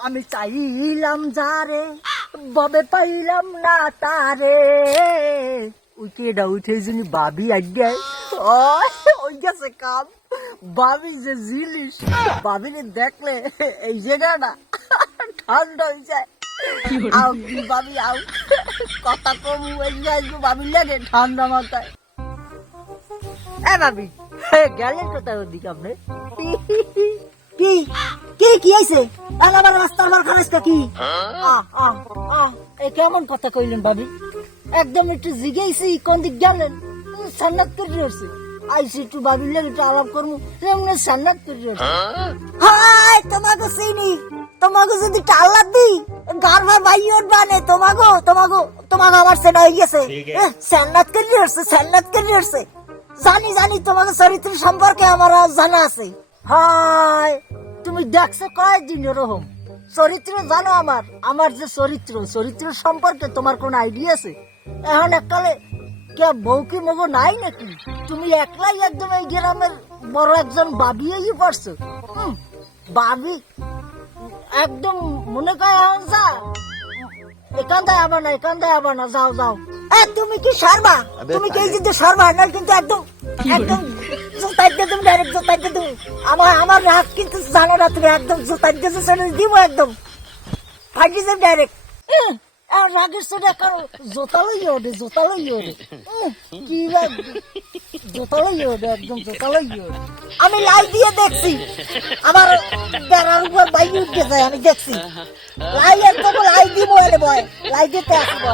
আমি চাইলাম যারে ববে পাইলাম না তারে উইকেটা উঠে যিনি ভাবি আজ্ঞায় ওই গেছে কাম ভাবি যে জিনিস ভাবিনি দেখলে এই জায়গাটা ঠান্ডা হয়ে যায় আও কি ভাবি আও কথা কম ভাবি লাগে ঠান্ডা মাথায় ভাবি গেলেন কোথায় ওদিকে আপনি কি কি কি আইছে বালা বালা রাস্তার মার খারাসটা কি এই কেমন কথা কইলেন ভাবি একদম একটু জিগেইছি কোন দিক গেলেন সান্নাত করে রয়েছে আইসি একটু ভাবির লাগে একটু আলাপ করবো এমনি সান্নাত করে রয়েছে হাই তোমাকে চিনি তোমাকে যদি টাল্লা দি গারভার ভাই উঠবানে তোমাকে আমার সেনা হয়ে গেছে সান্নাত করে রয়েছে সান্নাত করে রয়েছে জানি তোমাকে চরিত্র সম্পর্কে আমার জানা আছে হাই তুমি দেখছো কয়েকদিন এরকম চরিত্র জানো আমার যে চরিত্র সম্পর্কে তোমার কোন আইডিয়া আছে এখন এককালে কে বউ কি মগো নাই নাকি তুমি একলাই একদম এই গ্রামের বড় একজন বাবিয়েই পড়ছো বাবি একদম মনে করে এখন যা এখানটায় আবার না যাও তুমি কি সারবা তুমি কি যদি সারবা না কিন্তু একদম জোতাইতে তুমি ডাইরেক্ট জোতাইতে তুমি আমার রাগ কিন্তু জানো না তুমি একদম জোতাইতে দিব একদম ফাটি যাবে ডাইরেক্ট রাগের সাথে জোতা লই ওঠে কি জোতা লই ওঠে একদম জোতা লই ওঠে আমি লাই দিয়ে দেখছি আমার বেড়ার উপর বাইরে উঠে যায় আমি দেখছি লাই একদম লাই দিব বয় লাই দিতে আসবো